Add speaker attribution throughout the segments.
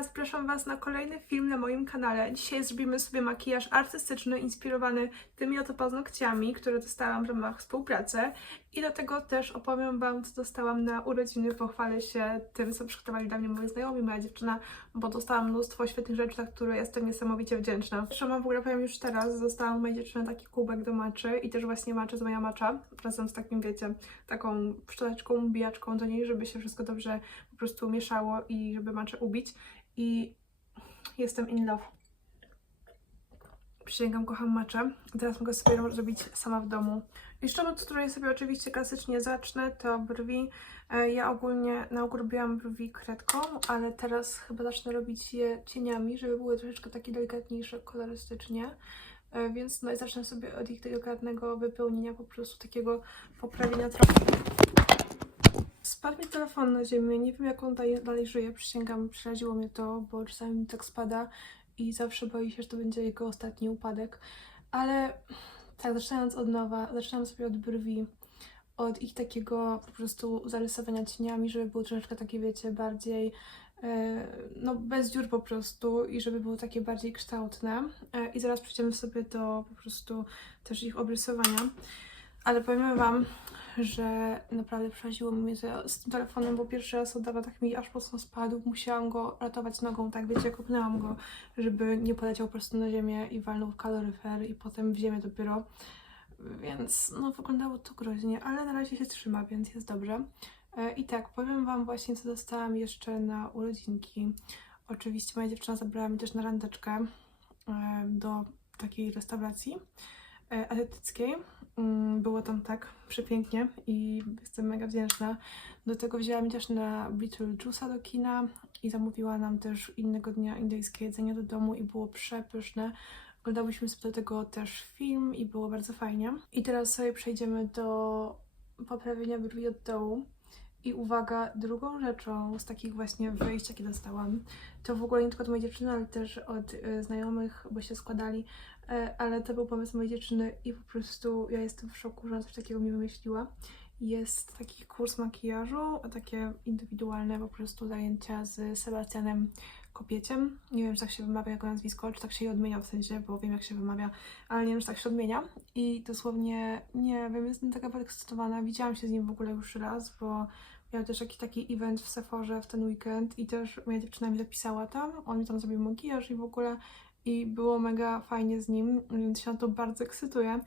Speaker 1: Zapraszam Was na kolejny film na moim kanale. Dzisiaj zrobimy sobie makijaż artystyczny inspirowany tymi oto paznokciami, które dostałam w ramach współpracy i do tego też opowiem Wam, co dostałam na urodziny. Pochwalę się tym, co przygotowali dla mnie moi znajomi, moja dziewczyna, bo dostałam mnóstwo świetnych rzeczy, za które jestem niesamowicie wdzięczna. Zresztą w ogóle powiem już teraz, dostałam od mojej dziewczyny taki kubek do maczy i też właśnie maczy z moja macza, razem z takim, wiecie, taką szczoteczką, bijaczką do niej, żeby się wszystko dobrze po prostu mieszało i żeby maczę ubić. I jestem in love. Przysięgam, kocham maczę. Teraz mogę sobie zrobić sama w domu. I szczerze, od której sobie oczywiście klasycznie zacznę, to brwi. E, Ja ogólnie na ogół robiłam brwi kredką, ale teraz chyba zacznę robić je cieniami, żeby były troszeczkę takie delikatniejsze kolorystycznie. E, Więc no i zacznę sobie od ich delikatnego wypełnienia, po prostu takiego poprawienia trochę. Spadł mi telefon na ziemię, nie wiem jak on dalej żyje, przysięgam, przeraziło mnie to, bo czasami mi tak spada i zawsze boję się, że to będzie jego ostatni upadek. Ale tak, zaczynając od nowa, zaczynam sobie od brwi, od ich takiego po prostu zarysowania cieniami, żeby było troszeczkę takie, wiecie, bardziej e, no bez dziur po prostu i żeby było takie bardziej kształtne. E, I zaraz przejdziemy sobie do po prostu też ich obrysowania. Ale powiem Wam, że naprawdę przeraziło mnie to z tym telefonem, bo pierwszy raz od dawna tak mi aż mocno spadł. Musiałam go ratować nogą, tak wiecie, kopnęłam go, żeby nie poleciał po prostu na ziemię i walnął w kaloryfer i potem w ziemię dopiero. Więc no wyglądało to groźnie, ale na razie się trzyma, więc jest dobrze. E, I tak, powiem Wam właśnie, co dostałam jeszcze na urodzinki. Oczywiście moja dziewczyna zabrała mi też na randeczkę e, do takiej restauracji e, azjatyckiej. Mm, Było tam tak przepięknie i jestem mega wdzięczna. Do tego wzięła mi też na Beetlejuice'a do kina i zamówiła nam też innego dnia indyjskie jedzenie do domu i było przepyszne. Oglądałyśmy sobie do tego też film i było bardzo fajnie. I teraz sobie przejdziemy do poprawienia brwi od dołu. I uwaga, drugą rzeczą z takich właśnie wyjść, jakie dostałam, to w ogóle nie tylko od mojej dziewczyny, ale też od y, znajomych, bo się składali, E, ale to był pomysł mojej dziewczyny i po prostu ja jestem w szoku, że ona coś takiego mi wymyśliła. Jest taki kurs makijażu, takie indywidualne po prostu zajęcia z Sebastianem Kopieciem. Nie wiem, czy tak się wymawia jego nazwisko, czy tak się je odmienia w sensie, bo wiem jak się wymawia, ale nie wiem, czy tak się odmienia. I dosłownie, nie wiem, jestem taka podekscytowana. Widziałam się z nim w ogóle już raz, bo miał też jakiś taki event w Sephorze w ten weekend i też moja dziewczyna mi zapisała tam. On mi tam zrobił makijaż i w ogóle i było mega fajnie z nim, więc się na to bardzo ekscytuję.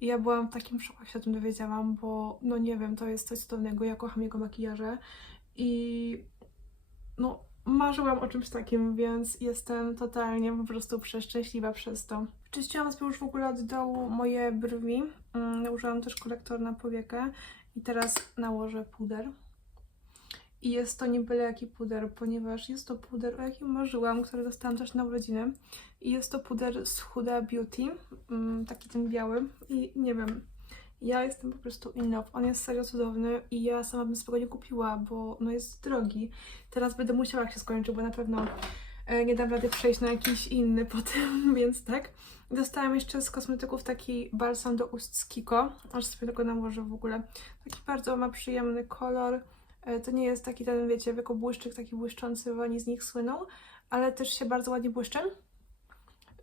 Speaker 1: I ja byłam w takim szoku, jak się o tym dowiedziałam, bo no nie wiem, to jest coś cudownego, ja kocham jego makijaże i no marzyłam o czymś takim, więc jestem totalnie po prostu przeszczęśliwa przez to. Czyściłam sobie już w ogóle od dołu moje brwi, mm, nałożyłam też kolektor na powiekę i teraz nałożę puder. I jest to nie byle jaki puder, ponieważ jest to puder, o jakim marzyłam, który dostałam też na urodziny. I jest to puder z Huda Beauty, mm, taki ten biały. I nie wiem, ja jestem po prostu in love. On jest serio cudowny i ja sama bym sobie go nie kupiła, bo no jest drogi. Teraz będę musiała, jak się skończy, bo na pewno e, nie dam rady przejść na jakiś inny potem, więc tak. Dostałam jeszcze z kosmetyków taki balsam do ust z Kiko, aż sobie tego nałożę w ogóle. Taki bardzo ma przyjemny kolor. E, To nie jest taki ten, wiecie, jako błyszczyk taki błyszczący, bo oni z nich słyną, ale też się bardzo ładnie błyszczy.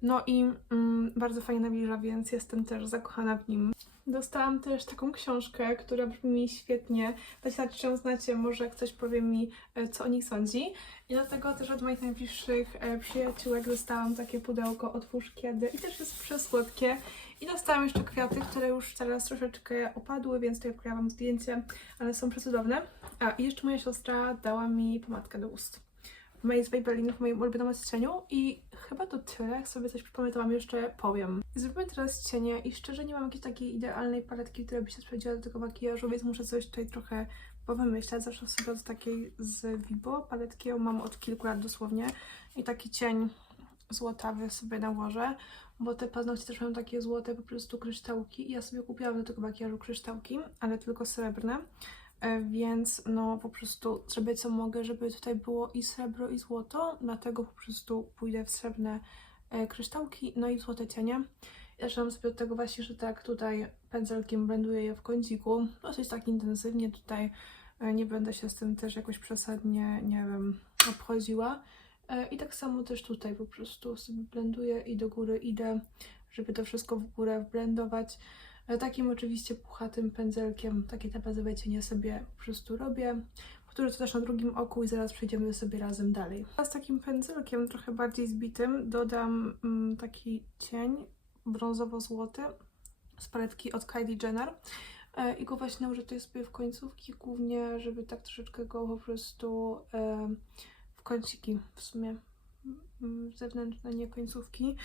Speaker 1: No i mm, bardzo fajnie nawilża, więc jestem też zakochana w nim. Dostałam też taką książkę, która brzmi świetnie. Dajcie znać, czy ją znacie, może ktoś powie mi, e, co o nich sądzi. I do tego też od moich najbliższych e, przyjaciółek dostałam takie pudełko Otwórz Kiedy i też jest przesłodkie. I dostałam jeszcze kwiaty, które już teraz troszeczkę opadły, więc tutaj wklejałam zdjęcie, ale są przecudowne. A, i jeszcze moja siostra dała mi pomadkę do ust. Made z Maybelline w moim ulubionym odcieniu i chyba to tyle, jak sobie coś Wam jeszcze powiem. Zrobimy teraz cienie i szczerze nie mam jakiejś takiej idealnej paletki, która by się sprawdziła do tego makijażu, więc muszę coś tutaj trochę powymyślać. Zacznę sobie od takiej z Vibo paletki, ją mam od kilku lat dosłownie i taki cień złotawy sobie nałożę, bo te paznokcie też mają takie złote po prostu kryształki ja sobie kupiłam do tego makijażu kryształki, ale tylko srebrne. E, Więc no po prostu zrobię co mogę, żeby tutaj było i srebro i złoto, dlatego po prostu pójdę w srebrne e, kryształki, no i w złote cienie. Zaczynam sobie od tego właśnie, że tak tutaj pędzelkiem blenduję je w kąciku, dosyć tak intensywnie tutaj, e, nie będę się z tym też jakoś przesadnie, nie wiem, obchodziła. E, I tak samo też tutaj po prostu sobie blenduję i do góry idę, żeby to wszystko w górę wblendować. E, Takim oczywiście puchatym pędzelkiem takie te bazowe cienie sobie po prostu robię. Powtórzę to też na drugim oku i zaraz przejdziemy sobie razem dalej. A z takim pędzelkiem trochę bardziej zbitym dodam mm, taki cień brązowo-złoty z paletki od Kylie Jenner. E, I go właśnie nałożę tutaj sobie w końcówki, głównie, żeby tak troszeczkę go po prostu w kąciki w sumie mm, zewnętrzne, nie końcówki.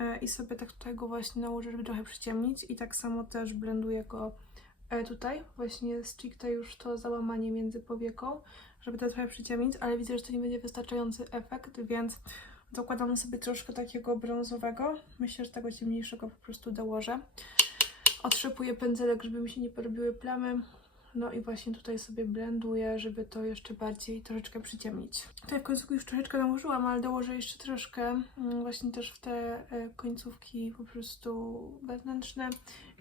Speaker 1: E, I sobie tak tutaj go właśnie nałożę, żeby trochę przyciemnić. I tak samo też blenduję go e, tutaj, właśnie stricte już to załamanie między powieką, żeby to trochę przyciemnić, ale widzę, że to nie będzie wystarczający efekt, więc dokładam sobie troszkę takiego brązowego. Myślę, że tego ciemniejszego po prostu dołożę. Otrzepuję pędzelek, żeby mi się nie porobiły plamy. No i właśnie tutaj sobie blenduję, żeby to jeszcze bardziej troszeczkę przyciemnić. Tutaj w końcówku już troszeczkę nałożyłam, ale dołożę jeszcze troszkę mm, właśnie też w te e, końcówki po prostu wewnętrzne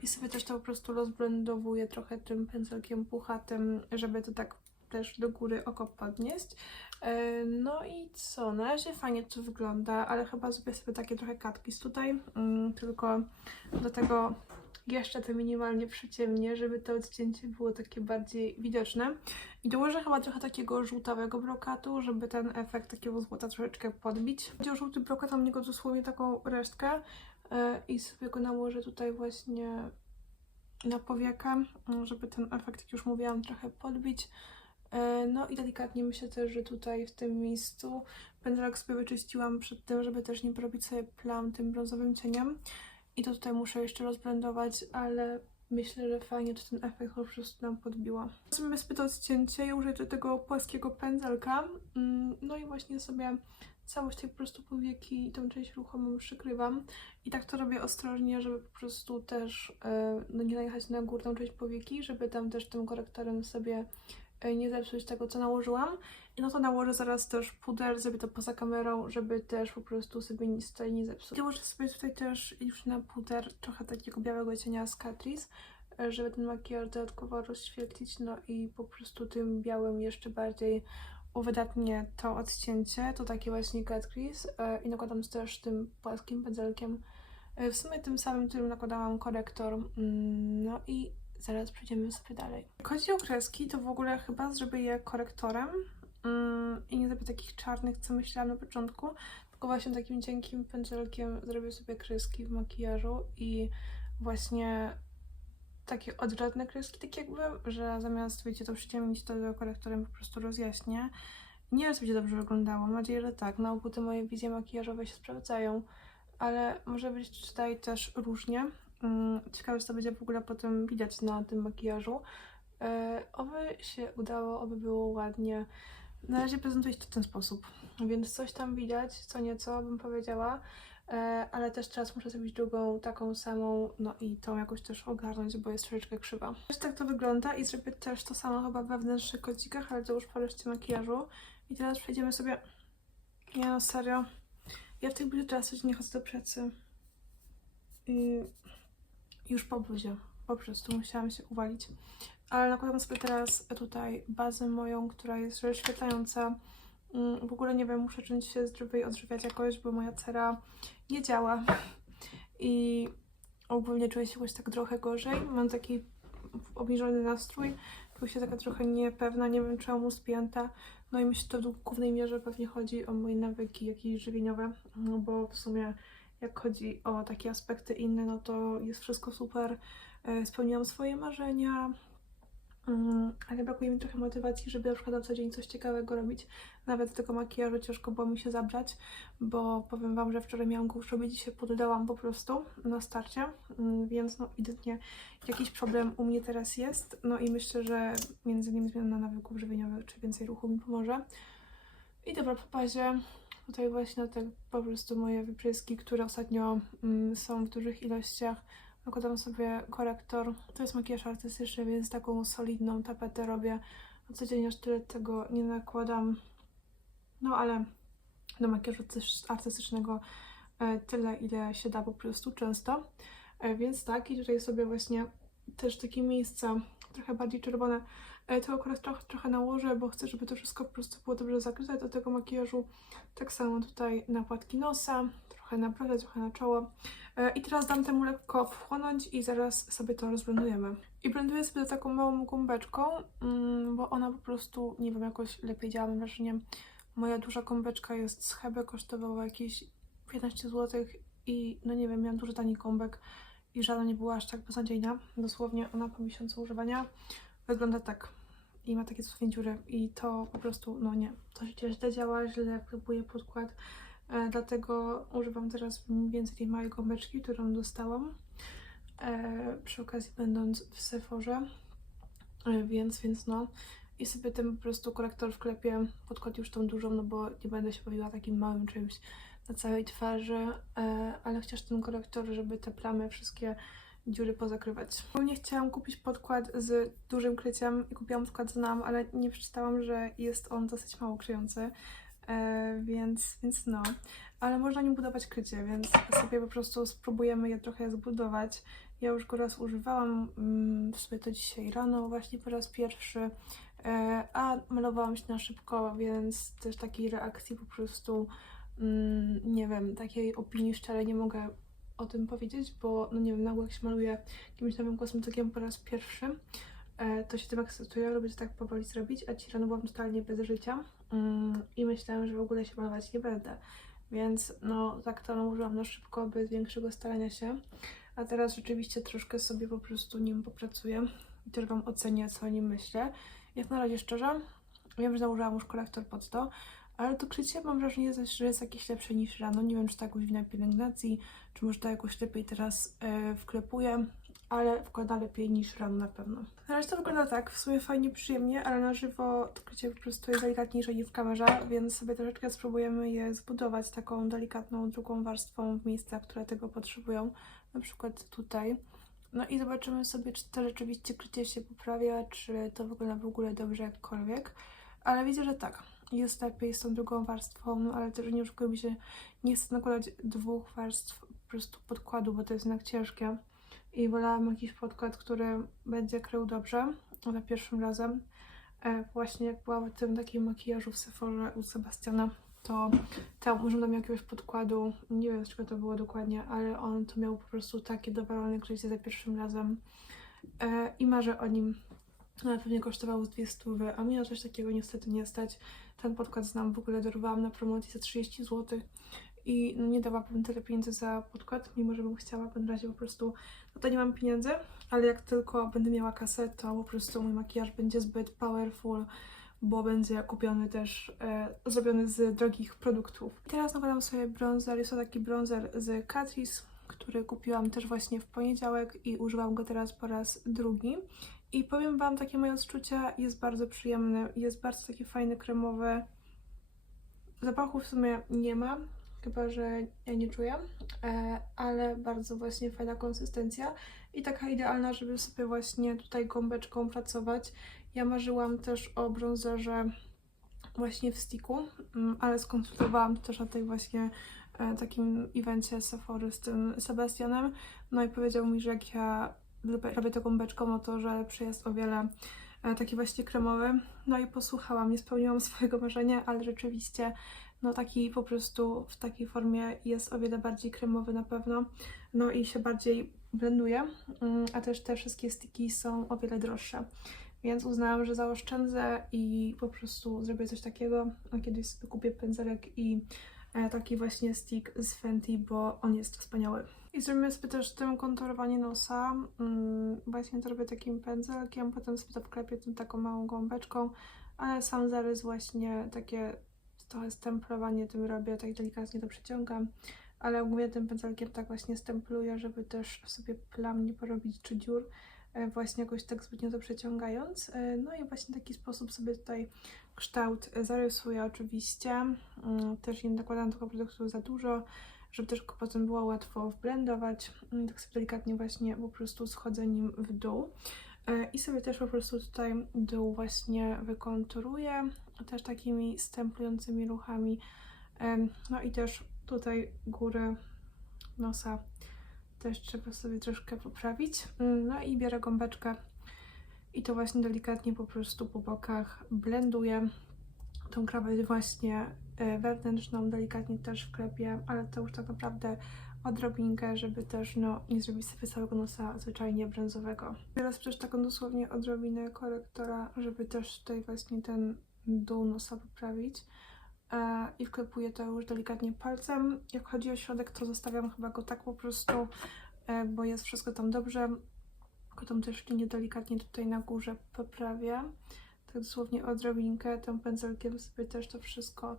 Speaker 1: i sobie też to po prostu rozblendowuję trochę tym pędzelkiem puchatym, żeby to tak też do góry oko podnieść. E, No i co? Na razie fajnie to wygląda, ale chyba zrobię sobie takie trochę katki tutaj, mm, tylko do tego jeszcze to minimalnie przyciemnię, żeby to odcięcie było takie bardziej widoczne. I dołożę chyba trochę takiego żółtawego brokatu, żeby ten efekt takiego złota troszeczkę podbić. Będzie żółty brokat, mam niego dosłownie taką resztkę e, i sobie go nałożę tutaj właśnie na powiekę, żeby ten efekt, jak już mówiłam, trochę podbić. E, No i delikatnie myślę też, że tutaj w tym miejscu pędzelek sobie wyczyściłam przed tym, żeby też nie porobić sobie plam tym brązowym cieniem. I to tutaj muszę jeszcze rozblendować, ale myślę, że fajnie to ten efekt po prostu nam podbiła. Zrobimy sobie to odcięcie i użyję do tego płaskiego pędzelka. Mm, No i właśnie sobie całość tej po prostu powieki i tą część ruchomą przykrywam. I tak to robię ostrożnie, żeby po prostu też e, no nie najechać na górną część powieki, żeby tam też tym korektorem sobie nie zepsuć tego, co nałożyłam. I no to nałożę zaraz też puder, zrobię to poza kamerą, żeby też po prostu sobie nic tutaj nie zepsuć. Nałożę sobie tutaj też już na puder trochę takiego białego cienia z Catrice, e, żeby ten makijaż dodatkowo rozświetlić, no i po prostu tym białym jeszcze bardziej uwydatnię to odcięcie, to takie właśnie Catrice e, i nakładam też tym płaskim pędzelkiem, w sumie tym samym, którym nakładałam korektor, Mm, no i zaraz przejdziemy sobie dalej. O kreski, to w ogóle chyba zrobię je korektorem mm, i nie zrobię takich czarnych, co myślałam na początku, tylko właśnie takim cienkim pędzelkiem zrobię sobie kreski w makijażu i właśnie takie odwrotne kreski, tak jakby, że zamiast, wiecie, to przyciemnić, to korektorem po prostu rozjaśnię. Nie wiem, czy będzie dobrze wyglądało, mam nadzieję, że tak. Na obu te moje wizje makijażowe się sprawdzają, ale może być tutaj też różnie. Mm, Ciekawe, co to będzie w ogóle potem widać na tym makijażu. E, Oby się udało, oby było ładnie. Na razie prezentuję się to w ten sposób, więc coś tam widać, co nieco bym powiedziała, e, ale też teraz muszę zrobić drugą taką samą, no i tą jakoś też ogarnąć, bo jest troszeczkę krzywa. Tak to wygląda i zrobię też to samo chyba we wnętrznych kocikach, ale to już po reszcie makijażu. I teraz przejdziemy sobie... Nie no, serio. Ja w tych bluzie teraz codziennie chodzę do pracy. I już po bluzie. Po prostu musiałam się uwalić. Ale nakładam sobie teraz tutaj bazę moją, która jest rozświetlająca. Mm, W ogóle nie wiem, muszę czymś się zdrowiej odżywiać jakoś, bo moja cera nie działa. I ogólnie czuję się jakoś tak trochę gorzej. Mam taki obniżony nastrój. Czuję się taka trochę niepewna, nie wiem czemu spięta. No i myślę, że to w głównej mierze pewnie chodzi o moje nawyki jakieś żywieniowe, no bo w sumie jak chodzi o takie aspekty inne, no to jest wszystko super. E, Spełniłam swoje marzenia, Mm, ale brakuje mi trochę motywacji, żeby na przykład co dzień coś ciekawego robić. Nawet tego makijażu ciężko było mi się zabrać, bo powiem Wam, że wczoraj miałam i się poddałam po prostu na starcie, Mm, więc no ewidentnie jakiś problem u mnie teraz jest. No i myślę, że między innymi zmiana nawyków żywieniowych czy więcej ruchu mi pomoże. I dobra, po bazie tutaj właśnie te po prostu moje wypryski, które ostatnio mm, są w dużych ilościach. Nakładam sobie korektor. To jest makijaż artystyczny, więc taką solidną tapetę robię. Na co dzień aż tyle tego nie nakładam. No ale do makijażu artystycznego e, tyle, ile się da po prostu często. E, Więc tak, i tutaj sobie właśnie też takie miejsca trochę bardziej czerwone To akurat trochę, trochę nałożę, bo chcę, żeby to wszystko po prostu było dobrze zakryte do tego makijażu. Tak samo tutaj na płatki nosa, trochę na brodę, trochę na czoło. E, I teraz dam temu lekko wchłonąć i zaraz sobie to rozblendujemy. I blenduję sobie taką małą gąbeczką, mm, bo ona po prostu, nie wiem, jakoś lepiej działa, mam wrażenie. Moja duża gąbeczka jest z Hebe, kosztowała jakieś 15 zł i no nie wiem, miałam dużo tani gąbek i żadna nie była aż tak beznadziejna. Dosłownie ona po miesiącu używania wygląda tak i ma takie dosłownie dziury i to po prostu, no nie, to się źle działa, źle próbuje podkład, e, dlatego używam teraz więcej małej gąbeczki, którą dostałam e, przy okazji będąc w Sephorze, e, więc, więc no. I sobie tym po prostu korektor wklepię, podkład już tą dużą, no bo nie będę się bawiła takim małym czymś na całej twarzy, e, ale chociaż ten korektor, żeby te plamy wszystkie dziury pozakrywać. Ogólnie chciałam kupić podkład z dużym kryciem i kupiłam podkład z NAM, ale nie przeczytałam, że jest on dosyć mało kryjący, e, więc, więc no. Ale można nim budować krycie, więc sobie po prostu spróbujemy je trochę zbudować. Ja już go raz używałam, mm, w sobie to dzisiaj rano właśnie po raz pierwszy, e, a malowałam się na szybko, więc też takiej reakcji po prostu mm, nie wiem, takiej opinii szczerej nie mogę o tym powiedzieć, bo no nie wiem, nagło jak się maluje jakimś nowym kosmetykiem po raz pierwszy, e, to się tym ekscytuję, lubię to tak powoli zrobić, a ci rano byłam totalnie bez życia mm, i myślałam, że w ogóle się malować nie będę. Więc no tak to nałożyłam na szybko, bez większego starania się. A teraz rzeczywiście troszkę sobie po prostu nim popracuję i też Wam ocenię, co o nim myślę. Jak na razie szczerze, wiem, że nałożyłam już korektor pod to, ale to krycie mam wrażenie, że jest jakieś lepsze niż rano. Nie wiem, czy to jakoś wina pielęgnacji, czy może to jakoś lepiej teraz e, wklepuję, ale wkłada lepiej niż rano na pewno. Na razie to wygląda tak, w sumie fajnie, przyjemnie, ale na żywo to krycie po prostu jest delikatniejsze niż w kamerze, więc sobie troszeczkę spróbujemy je zbudować taką delikatną drugą warstwą w miejscach, które tego potrzebują, na przykład tutaj. No i zobaczymy sobie, czy to rzeczywiście krycie się poprawia, czy to wygląda w ogóle dobrze jakkolwiek. Ale widzę, że tak, jest lepiej z tą drugą warstwą, no ale też nie oszukujmy się, nie chcę nakładać dwóch warstw po prostu podkładu, bo to jest jednak ciężkie. I wolałam jakiś podkład, który będzie krył dobrze, za pierwszym razem. E, właśnie jak byłam w tym takim makijażu w Sephora u Sebastiana, to tam użyłam jakiegoś podkładu, nie wiem z czego to było dokładnie, ale on to miał po prostu takie dowalone krycie za pierwszym razem. E, I marzę o nim. Ale pewnie kosztowało z dwie stówy, a mnie na coś takiego niestety nie stać. Ten podkład znam, w ogóle dorwałam na promocji za 30 zł i no, nie dawałabym tyle pieniędzy za podkład, mimo że bym chciała, bo na razie po prostu, no to nie mam pieniędzy, ale jak tylko będę miała kasę, to po prostu mój makijaż będzie zbyt powerful, bo będzie kupiony też, e, zrobiony z drogich produktów. I teraz nakładam sobie bronzer, jest to taki bronzer z Catrice, który kupiłam też właśnie w poniedziałek i używam go teraz po raz drugi. I powiem Wam, takie moje odczucia, jest bardzo przyjemny, jest bardzo taki fajny, kremowy. Zapachu w sumie nie ma, chyba że ja nie czuję, e, ale bardzo właśnie fajna konsystencja i taka idealna, żeby sobie właśnie tutaj gąbeczką pracować. Ja marzyłam też o bronzerze właśnie w sticku, mm, ale skonsultowałam to też na tej właśnie e, takim evencie Sephory z tym Sebastianem, no i powiedział mi, że jak ja robię to gąbeczką, no to że lepszy jest o wiele e, taki właśnie kremowy. No i posłuchałam, nie spełniłam swojego marzenia, ale rzeczywiście no taki po prostu w takiej formie jest o wiele bardziej kremowy na pewno, no i się bardziej blenduje, mm, a też te wszystkie sticki są o wiele droższe. Więc uznałam, że zaoszczędzę i po prostu zrobię coś takiego. A kiedyś sobie kupię pędzelek i e, taki właśnie stick z Fenty, bo on jest wspaniały. I zrobimy sobie też tym konturowanie nosa. Mm, właśnie to robię takim pędzelkiem, potem sobie to wklepię tym taką małą gąbeczką, ale sam zarys właśnie takie trochę stemplowanie tym robię, tak delikatnie to przeciągam, ale ogólnie tym pędzelkiem tak właśnie stempluję, żeby też sobie plam nie porobić czy dziur, e, właśnie jakoś tak zbytnio to przeciągając. E, No i właśnie w taki sposób sobie tutaj kształt zarysuję oczywiście. Mm, Też nie nakładam tego produktu za dużo, żeby też potem było łatwo wblendować. Mm, Tak sobie delikatnie właśnie po prostu schodzę nim w dół. E, I sobie też po prostu tutaj dół właśnie wykonturuję, też takimi stemplującymi ruchami. No i też tutaj górę nosa też trzeba sobie troszkę poprawić. Mm, No i biorę gąbeczkę i to właśnie delikatnie po prostu po bokach blenduję. Tą krawędź właśnie wewnętrzną delikatnie też wklepię, ale to już tak naprawdę odrobinkę, żeby też no, nie zrobić sobie całego nosa zwyczajnie brązowego. Teraz też taką dosłownie odrobinę korektora, żeby też tutaj właśnie ten dół nosa poprawić. E, I wklepuję to już delikatnie palcem. Jak chodzi o środek, to zostawiam chyba go tak po prostu, e, bo jest wszystko tam dobrze. Tą też linię delikatnie tutaj na górze poprawię. Tak dosłownie odrobinkę. Tym pędzelkiem sobie też to wszystko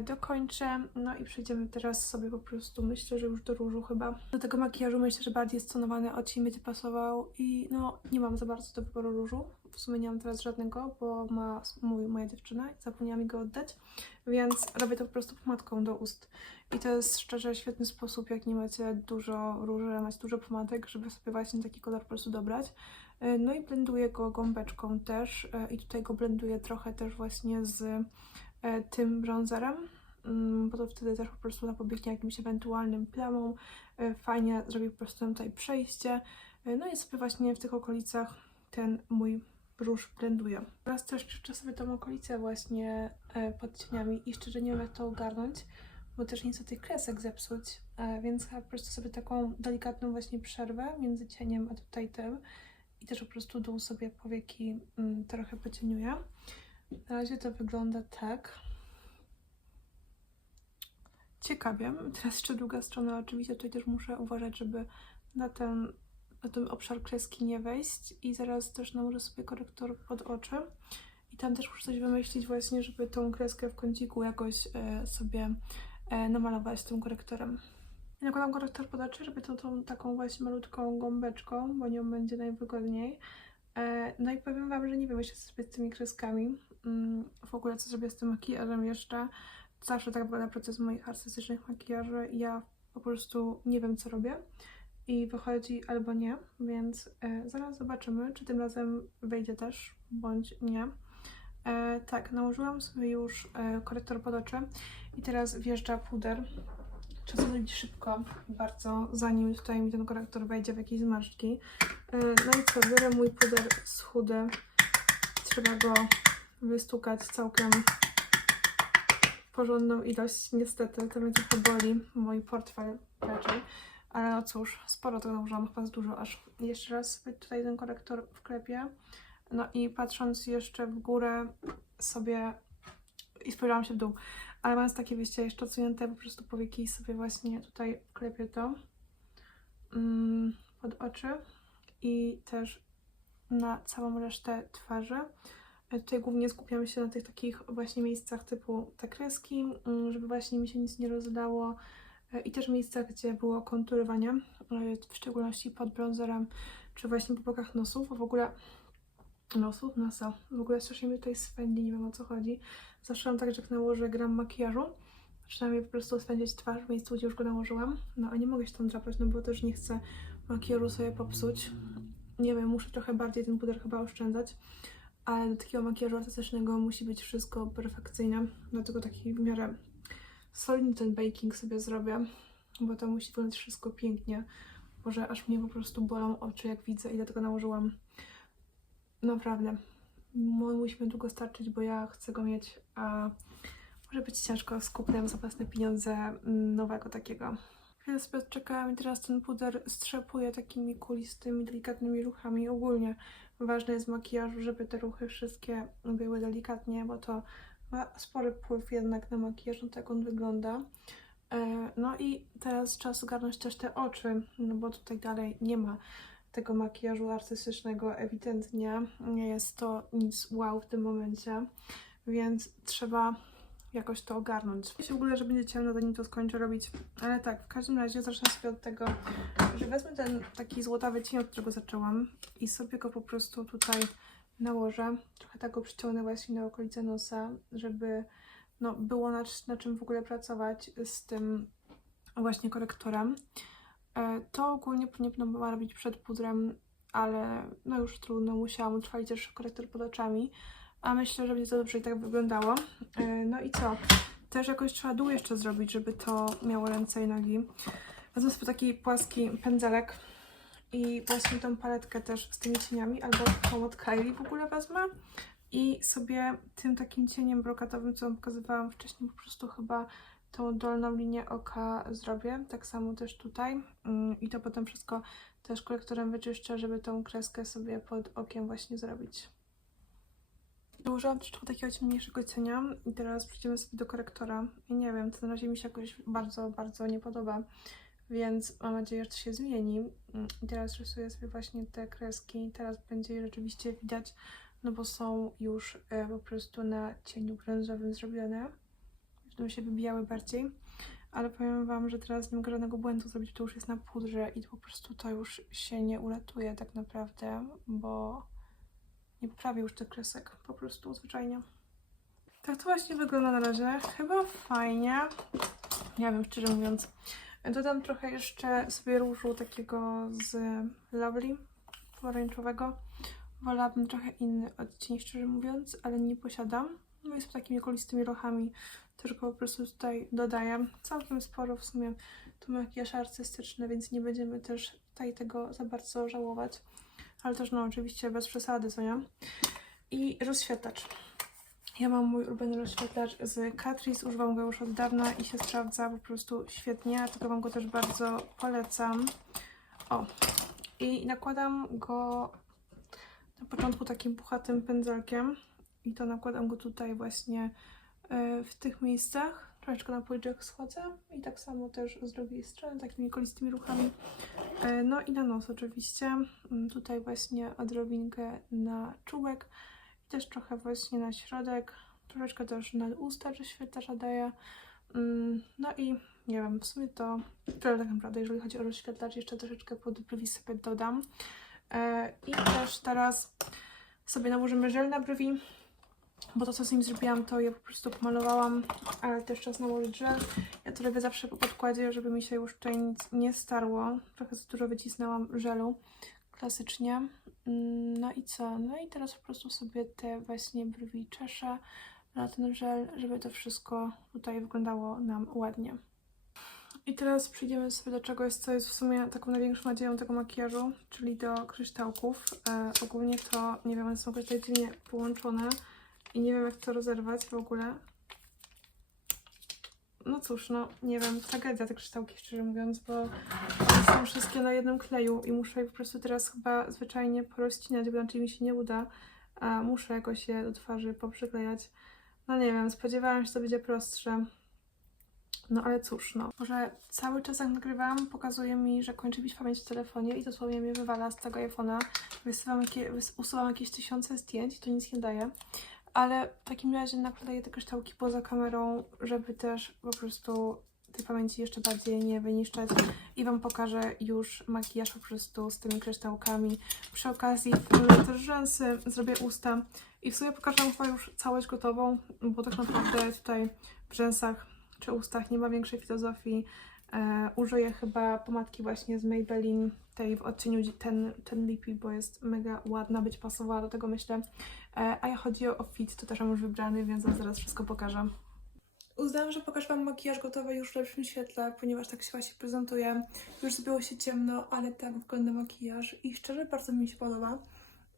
Speaker 1: dokończę. No i przejdziemy teraz sobie po prostu, myślę, że już do różu chyba. Do tego makijażu myślę, że bardziej stonowany odcień będzie pasował i no nie mam za bardzo do wyboru różu. W sumie nie mam teraz żadnego, bo ma mój, moja dziewczyna i zapomniała mi go oddać, więc robię to po prostu pomadką do ust. I to jest szczerze świetny sposób, jak nie macie dużo róży, macie dużo pomadek, żeby sobie właśnie taki kolor po prostu dobrać. E, No i blenduję go gąbeczką też e, i tutaj go blenduję trochę też właśnie z e, tym bronzerem, mm, bo to wtedy też po prostu zapobiegnie jakimś ewentualnym plamom. E, Fajnie zrobi po prostu tutaj przejście. E, No i sobie właśnie w tych okolicach ten mój róż blenduję. Teraz też czyszczę sobie tą okolicę właśnie e, pod cieniami i szczerze nie wiem jak to ogarnąć, bo też nie chcę tych kresek zepsuć, e, więc po prostu sobie taką delikatną właśnie przerwę między cieniem a tutaj tym i też po prostu dół sobie powieki mm, trochę pocieniuję. Na razie to wygląda tak. Ciekawie. Teraz jeszcze druga strona. Oczywiście tutaj też muszę uważać, żeby na ten, na ten obszar kreski nie wejść. I zaraz też nałożę sobie korektor pod oczy. I tam też muszę coś wymyślić właśnie, żeby tą kreskę w kąciku jakoś e, sobie e, namalować tym korektorem. I nakładam korektor pod oczy, żeby to tą taką właśnie malutką gąbeczką, bo nią będzie najwygodniej. E, no i powiem Wam, że nie wiem jeszcze zrobię z tymi kreskami. Mm, w ogóle co zrobię z tym makijażem jeszcze. Zawsze tak wygląda proces moich artystycznych makijaży. Ja po prostu nie wiem co robię i wychodzi albo nie, więc e, zaraz zobaczymy, czy tym razem wyjdzie też, bądź nie. E, tak, nałożyłam sobie już e, korektor pod oczy i teraz wjeżdża puder. Trzeba zrobić szybko, bardzo, zanim tutaj mi ten korektor wejdzie w jakieś zmarszczki. E, No i co, biorę mój puder z chudy. Trzeba go wystukać całkiem porządną ilość. Niestety, to mnie trochę boli, mój portfel raczej. Ale no cóż, sporo tego nałożyłam, chyba z dużo aż. Jeszcze raz sobie tutaj ten korektor wklepię. No i patrząc jeszcze w górę sobie i spojrzałam się w dół, ale mając takie wyjście jeszcze odsunięte po prostu powieki sobie właśnie tutaj wklepię to mm, pod oczy i też na całą resztę twarzy. Tutaj głównie skupiam się na tych takich właśnie miejscach typu te kreski, mm, żeby właśnie mi się nic nie rozlało e, i też miejscach, gdzie było konturowanie, e, w szczególności pod bronzerem, czy właśnie po bokach nosów, w ogóle nosów, nosa. W ogóle strasznie mi tutaj swędzi, nie wiem o co chodzi. Zawsze mam tak, że jak nałożę gram makijażu, zaczyna mi po prostu swędzić twarz w miejscu, gdzie już go nałożyłam. No a nie mogę się tam drapać, no bo też nie chcę makijażu sobie popsuć. Nie wiem, muszę trochę bardziej ten puder chyba oszczędzać. Ale do takiego makijażu artystycznego musi być wszystko perfekcyjne. Dlatego taki w miarę solidny ten baking sobie zrobię, bo to musi wyglądać wszystko pięknie. Może aż mnie po prostu bolą oczy, jak widzę, ile tego nałożyłam. Naprawdę. Mu- Musimy długo starczyć, bo ja chcę go mieć, a może być ciężko z kupnem za własne pieniądze mm, nowego takiego. Chwilę sobie odczekałam i teraz ten puder strzepuję takimi kulistymi, delikatnymi ruchami. Ogólnie ważne jest w makijażu, żeby te ruchy wszystkie były delikatnie, bo to ma spory wpływ jednak na makijaż, jak on wygląda. E, No i teraz czas ogarnąć też te oczy, no bo tutaj dalej nie ma tego makijażu artystycznego ewidentnie. Nie jest to nic wow w tym momencie, więc trzeba jakoś to ogarnąć. Myślę w ogóle, że będzie ciemno, zanim to skończę robić. Ale tak, w każdym razie zacznę sobie od tego, że wezmę ten taki złotawy cień, od którego zaczęłam i sobie go po prostu tutaj nałożę. Trochę tak go przyciągnę właśnie na okolice nosa, żeby no, było na, na czym w ogóle pracować z tym właśnie korektorem. E, To ogólnie nie próbowałam robić przed pudrem, ale no już trudno, musiałam utrwalić też korektor pod oczami, a myślę, że będzie to dobrze i tak wyglądało. E, No i co? Też jakoś trzeba dół jeszcze zrobić, żeby to miało ręce i nogi. Wezmę sobie taki płaski pędzelek I właśnie tą paletkę też z tymi cieniami, albo tą od Kylie w ogóle wezmę. I sobie tym takim cieniem brokatowym, co Wam pokazywałam wcześniej, po prostu chyba tą dolną linię oka zrobię. Tak samo też tutaj. Mm, I to potem wszystko też kolektorem wyczyszczę, żeby tą kreskę sobie pod okiem właśnie zrobić. Dołożyłam też trochę takiego ciemniejszego cienia i teraz przejdziemy sobie do korektora. I nie wiem, to na razie mi się jakoś bardzo, bardzo nie podoba, więc mam nadzieję, że to się zmieni. Mm, I teraz rysuję sobie właśnie te kreski. Teraz będzie je rzeczywiście widać, no bo są już e, po prostu na cieniu brązowym zrobione. Będą się wybijały bardziej. Ale powiem Wam, że teraz nie mogę żadnego błędu zrobić, to już jest na pudrze i po prostu to już się nie uratuje tak naprawdę, bo nie poprawię już tych kresek, po prostu zwyczajnie. Tak to właśnie wygląda na razie. Chyba fajnie. Nie wiem, szczerze mówiąc. Dodam trochę jeszcze sobie różu takiego z Lovely pomarańczowego. Wolałabym trochę inny odcień, szczerze mówiąc, ale nie posiadam. No i z takimi kolistymi rochami go po prostu tutaj dodaję. Całkiem sporo w sumie to makijaż artystyczny, więc nie będziemy też tutaj tego za bardzo żałować. Ale też no oczywiście bez przesady, co nie? I rozświetlacz. Ja mam mój ulubiony rozświetlacz z Catrice, używam go już od dawna i się sprawdza po prostu świetnie, dlatego Wam go też bardzo polecam. O, i nakładam go na początku takim puchatym pędzelkiem i to nakładam go tutaj właśnie y, w tych miejscach. Troszeczkę na policzek schodzę i tak samo też z drugiej strony, takimi kolistymi ruchami. Y, No i na nos oczywiście. Mm, Tutaj właśnie odrobinkę na czubek i też trochę właśnie na środek. Troszeczkę też na usta czy świetlacza daję. Mm, No i nie wiem, w sumie to tyle tak naprawdę, jeżeli chodzi o rozświetlacz. Jeszcze troszeczkę pod brwi sobie dodam. E, I też teraz sobie nałożymy żel na brwi, bo to co z nim zrobiłam, to ja po prostu pomalowałam, ale też czas nałożyć żel. Ja to robię zawsze po podkładzie, żeby mi się już tutaj nic nie starło. Trochę za dużo wycisnęłam żelu, klasycznie. Mm, No i co? No i teraz po prostu sobie te właśnie brwi czeszę na ten żel, żeby to wszystko tutaj wyglądało nam ładnie. I teraz przejdziemy sobie do czegoś, co jest w sumie taką największą nadzieją tego makijażu, czyli do kryształków. E, ogólnie to, nie wiem, one są jakoś tak dziwnie połączone i nie wiem jak to rozerwać w ogóle. No cóż, no nie wiem, tragedia te kryształki, szczerze mówiąc, bo one są wszystkie na jednym kleju i muszę je po prostu teraz chyba zwyczajnie porozcinać, bo inaczej mi się nie uda, a muszę jakoś je do twarzy poprzyklejać. No nie wiem, spodziewałam się, że to będzie prostsze. No ale cóż, no. Może cały czas jak nagrywam, pokazuje mi, że kończy bić pamięć w telefonie i dosłownie mnie wywala z tego iPhone'a. Wysyłam usuwam jakieś tysiące zdjęć, to nic nie daje. Ale w takim razie nakleję te kryształki poza kamerą, żeby też po prostu tej pamięci jeszcze bardziej nie wyniszczać i Wam pokażę już makijaż po prostu z tymi kryształkami. Przy okazji też rzęsy, zrobię usta i w sumie pokażę Wam już całość gotową, bo tak naprawdę tutaj w rzęsach czy ustach nie ma większej filozofii. E, użyję chyba pomadki właśnie z Maybelline, tej w odcieniu ten, ten Lippy, bo jest mega ładna, być pasowała do tego myślę. E, a jak chodzi o fit, to też mam już wybrany, więc zaraz wszystko pokażę. Uznałam, że pokażę Wam makijaż gotowy już w lepszym świetle, ponieważ tak się właśnie prezentuje. Już zrobiło się ciemno, ale tak wygląda makijaż i szczerze bardzo mi się podoba.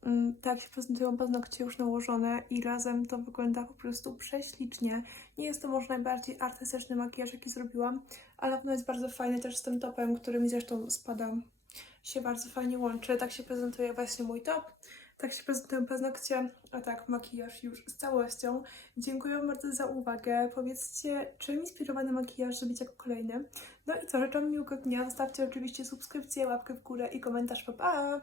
Speaker 1: Mm, Tak się prezentują paznokcie już nałożone i razem to wygląda po prostu prześlicznie. Nie jest to może najbardziej artystyczny makijaż, jaki zrobiłam, ale na pewno jest bardzo fajny też z tym topem, który mi zresztą spada. Się bardzo fajnie łączy. Tak się prezentuje właśnie mój top. Tak się prezentują paznokcie, a tak makijaż już z całością. Dziękuję Wam bardzo za uwagę. Powiedzcie, czym inspirowany makijaż zrobić jako kolejny. No i co, życzę miłego dnia. Zostawcie oczywiście subskrypcję, łapkę w górę i komentarz. Pa, pa!